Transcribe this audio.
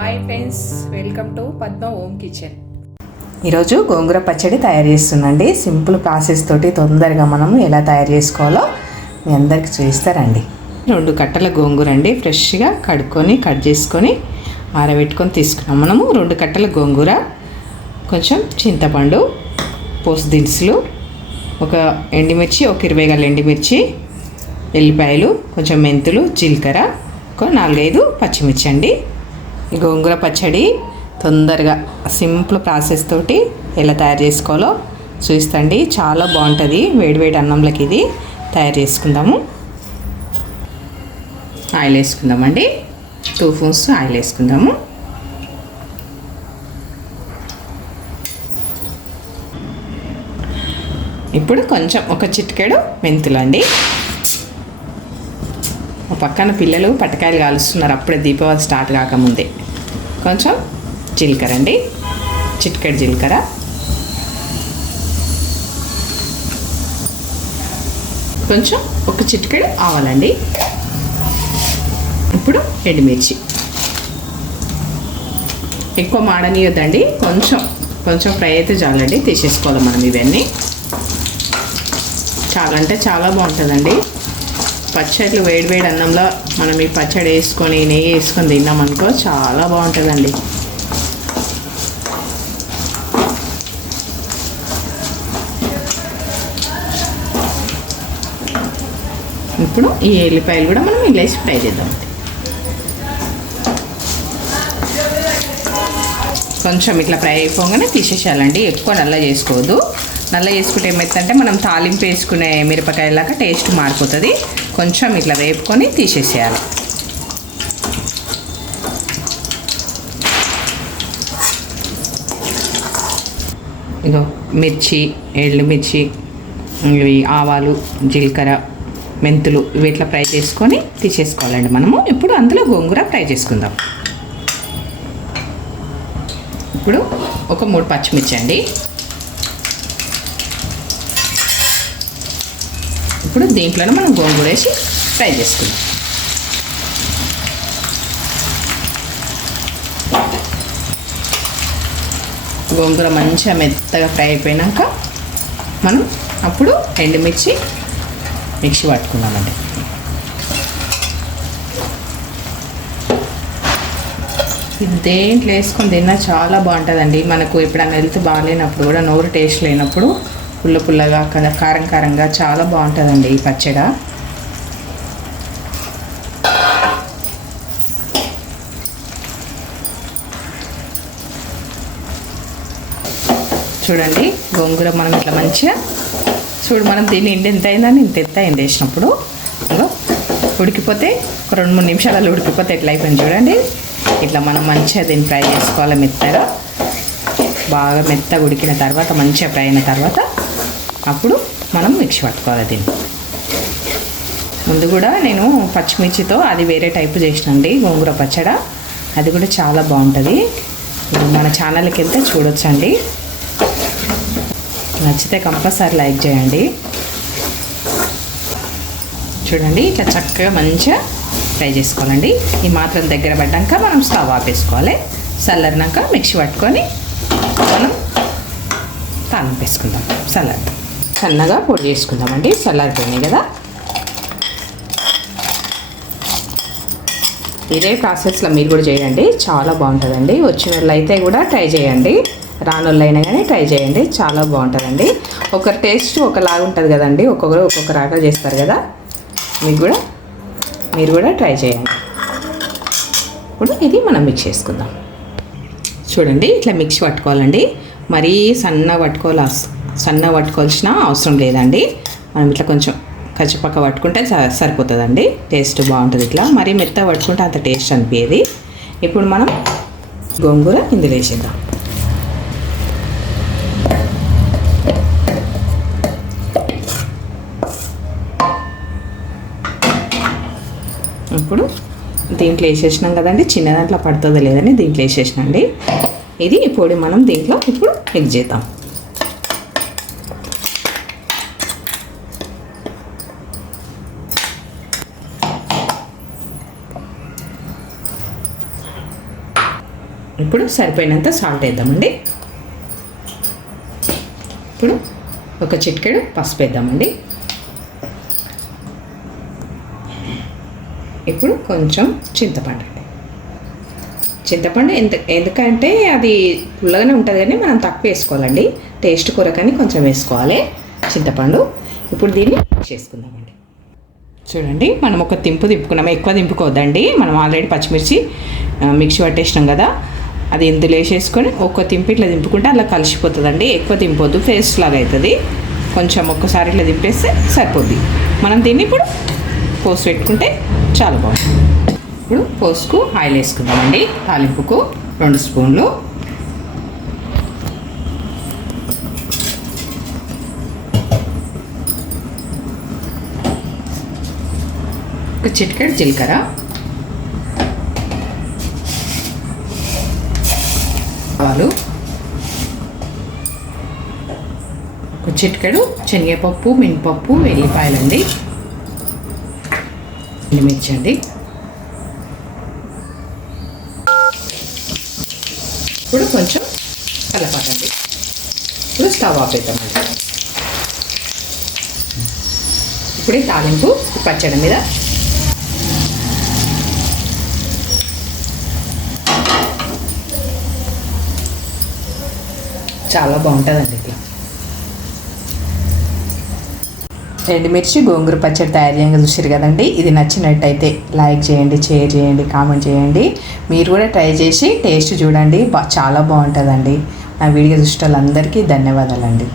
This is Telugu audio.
Hi friends welcome to Padma home kitchen ఈరోజు గోంగూర పచ్చడి తయారు చేస్తుందండి. సింపుల్ ప్రాసెస్ తోటి తొందరగా మనము ఎలా తయారు చేసుకోవాలో మీ అందరికి చూపిస్తారండి. రెండు కట్టల గోంగూర అండి. ఫ్రెష్గా కడుక్కొని కట్ చేసుకొని ఆరబెట్టుకొని తీసుకున్నాం. మనము రెండు కట్టల గోంగూర కొంచెం చింతపండు పోసు దినుసులు ఒక ఎండుమిర్చి ఒక ఇరవై గల ఎండిమిర్చి ఎల్లిపాయలు కొంచెం మెంతులు జీలకర్ర ఒక నాలుగైదు పచ్చిమిర్చి అండి. ఈ గోంగూర పచ్చడి తొందరగా సింపుల్ ప్రాసెస్ తోటి ఎలా తయారు చేసుకోవాలో చూస్తండి. చాలా బాగుంటుంది. వేడివేడి అన్నంలోకి ఇది తయారు చేసుకుందాము. ఆయిల్ వేసుకుందామండి. టూ స్పూన్స్ ఆయిల్ వేసుకుందాము. ఇప్పుడు కొంచెం ఒక చిటికెడు మెంతులు అండి పక్కన పిల్లలు పట్టకాయలు కాలుస్తున్నారు. అప్పుడే దీపావళి స్టార్ట్ కాకముందే. కొంచెం జీలకర్ర అండి. చిట్కడి జీలకర్ర. కొంచెం ఒక చిటికెడు ఆవాలండి. ఇప్పుడు ఎండుమిర్చి. ఎక్కువ మాడనీయొద్దండి. కొంచెం కొంచెం ఫ్రై అయితే చాలండి. తీసేసుకోవాలి మనం ఇవన్నీ. చాలా అంటే చాలా బాగుంటుందండి. పచ్చళ్ళు వేడివేడి అన్నంలో మనం ఈ పచ్చడి వేసుకొని నెయ్యి వేసుకొని తిన్నామనుకో చాలా బాగుంటుందండి. ఇప్పుడు ఈ ఎల్లిపాయలు కూడా మనం ఇలా వేసి ఫ్రై చేద్దాం. కొంచెం ఇట్లా ఫ్రై అయిపోగానే తీసేసేయాలండి. ఎక్కువ నల్ల చేసుకోవద్దు. నల్ల చేసుకుంటే ఏమవుతుందంటే మనం తాలింపు వేసుకునే మిరపకాయలాగా టేస్ట్ మారిపోతుంది. కొంచెం ఇట్లా వేపుకొని తీసేసేయాలి. ఇదో మిర్చి మిర్చి ఇవి ఆవాలు జీలకర్ర మెంతులు ఇవి ఇట్లా ఫ్రై చేసుకొని తీసేసుకోవాలండి మనము. ఇప్పుడు అందులో గోంగూర ఫ్రై చేసుకుందాం. ఇప్పుడు ఒక మూడు పచ్చిమిర్చి అండి. ఇప్పుడు దీంట్లోనే మనం గోంగూర వేసి ఫ్రై చేసుకుందాం. గోంగూర మంచిగా మెత్తగా ఫ్రై అయిపోయినాక మనం అప్పుడు ఎండుమిర్చి మిక్సీ పట్టుకున్నామండి దేంట్లో వేసుకొని తిన్నా చాలా బాగుంటుందండి. మనకు ఎప్పుడైనా హెల్త్ బాగాలేనప్పుడు కూడా నోరు టేస్ట్ లేనప్పుడు పుల్ల పుల్లగా కారం కారంగా చాలా బాగుంటుందండి ఈ పచ్చడ. చూడండి గోంగూర మనం ఇట్లా మంచిగా చూడు మనం దీన్ని ఇంటి ఎంత అయిందని ఇంత ఎంత అయింది వేసినప్పుడు. ఉడికిపోతే ఒక రెండు మూడు నిమిషాలలో ఉడికిపోతే ఎట్లా అయిపోయింది చూడండి. ఇట్లా మనం మంచిగా దీన్ని ఫ్రై చేసుకోవాలి మెత్తగా. బాగా మెత్తగా ఉడికిన తర్వాత మంచిగా ఫ్రై అయిన తర్వాత అప్పుడు మనం మిక్సీ పట్టుకోవాలి దీన్ని. ముందు కూడా నేను పచ్చిమిర్చితో అది వేరే టైపు చేసినండి గోంగూర పచ్చడ. అది కూడా చాలా బాగుంటుంది. మన ఛానల్కి వెళ్తే చూడొచ్చండి. నచ్చితే కంపల్సరీ లైక్ చేయండి. చూడండి ఇట్లా చక్కగా మంచిగా ఫ్రై చేసుకోవాలండి. ఈ మాత్రం దగ్గర పడ్డాక మనం స్టవ్ ఆపేసుకోవాలి. చల్లరినాక మిక్సీ పట్టుకొని మనం తాలింపు వేసుకుందాం. చల్లరి సన్నగా పొడి చేసుకుందామండి. చల్లారిపోయినాయి కదా. ఇదే ప్రాసెస్లో మీరు కూడా చేయండి. చాలా బాగుంటుందండి. వచ్చిన వాళ్ళు అయితే కూడా ట్రై చేయండి. రానోళ్ళు అయినా కానీ ట్రై చేయండి. చాలా బాగుంటుందండి. ఒకరి టేస్ట్ ఒకలాగా ఉంటుంది కదండి. ఒక్కొక్కరు ఒక్కొక్క రకంగా చేస్తారు కదా. మీకు కూడా మీరు కూడా ట్రై చేయండి. ఇప్పుడు ఇది మనం మిక్స్ చేసుకుందాం. చూడండి ఇట్లా మిక్స్ పట్టుకోవాలండి. మరీ సన్నగా పట్టుకోవాలి సన్నగా పట్టుకోవాల్సిన అవసరం లేదండి. మనం ఇట్లా కొంచెం కచ్చిపక్క పట్టుకుంటే సరిపోతుందండి. టేస్ట్ బాగుంటుంది ఇట్లా. మరీ మెత్తగా పట్టుకుంటే అంత టేస్ట్ అనిపించేది ఇప్పుడు మనం గోంగూర ఇందులో వేసేద్దాం. ఇప్పుడు దీంట్లో వేసేసినాం కదండి. చిన్న దాంట్లో పడుతుందో లేదని దీంట్లో వేసేసినండి. ఇది పొడి మనం దీంట్లో ఇప్పుడు మిక్స్ చేద్దాం. ఇప్పుడు సరిపోయినంత సాల్ట్ వేద్దామండి. ఇప్పుడు ఒక చిటికెడు పసుపు వేద్దామండి. ఇప్పుడు కొంచెం చింతపండు అండి. చింతపండు ఎంత ఎందుకంటే అది పుల్లగానే ఉంటుంది కానీ మనం తక్కువ వేసుకోవాలండి. టేస్ట్ కొరకని కొంచెం వేసుకోవాలి చింతపండు. ఇప్పుడు దీన్ని చేసుకుందామండి. చూడండి మనం ఒక దింపు దింపుకున్నాం ఎక్కువ దింపుకోవద్దండి మనం ఆల్రెడీ పచ్చిమిర్చి మిక్సీ పట్టేసినాం కదా. అది ఇందులో వేసేసుకొని ఒక్క తింపి ఇట్లా దింపుకుంటే అలా కలిసిపోతుందండి. ఎక్కువ దింపొద్దు పేస్ట్ లాగా అవుతుంది కొంచెం ఒక్కసారి ఇట్లా దింపేస్తే సరిపోద్ది. మనం దీన్ని ఇప్పుడు పోసి పెట్టుకుంటే చాలా బాగుంటుంది. ఇప్పుడు పోసుకు ఆయిల్ వేసుకుందామండి. తాలింపుకు రెండు స్పూన్లు. ఒక చిటికెడు జీలకర్ర. ఆవాలు ఒక చిటికెడు శనగపప్పు మినపప్పు వెల్లిపాయలండి. ఎండుమిర్చి అండి ఇప్పుడు కొంచెం కలపాకండి. ఇప్పుడు స్టవ్ ఆపేద్దామండి ఇప్పుడే తాలింపు పచ్చడి మీద చాలా బాగుంటుందండి ఇట్లా. ఎండుమిర్చి గోంగూర పచ్చడి తయారు చేయంగా చూసారు కదండి. ఇది నచ్చినట్టయితే లైక్ చేయండి షేర్ చేయండి కామెంట్ చేయండి. మీరు కూడా ట్రై చేసి టేస్ట్ చూడండి. బా చాలా బాగుంటుందండి. నా వీడియో చూసిన వాళ్ళందరికీ ధన్యవాదాలండి.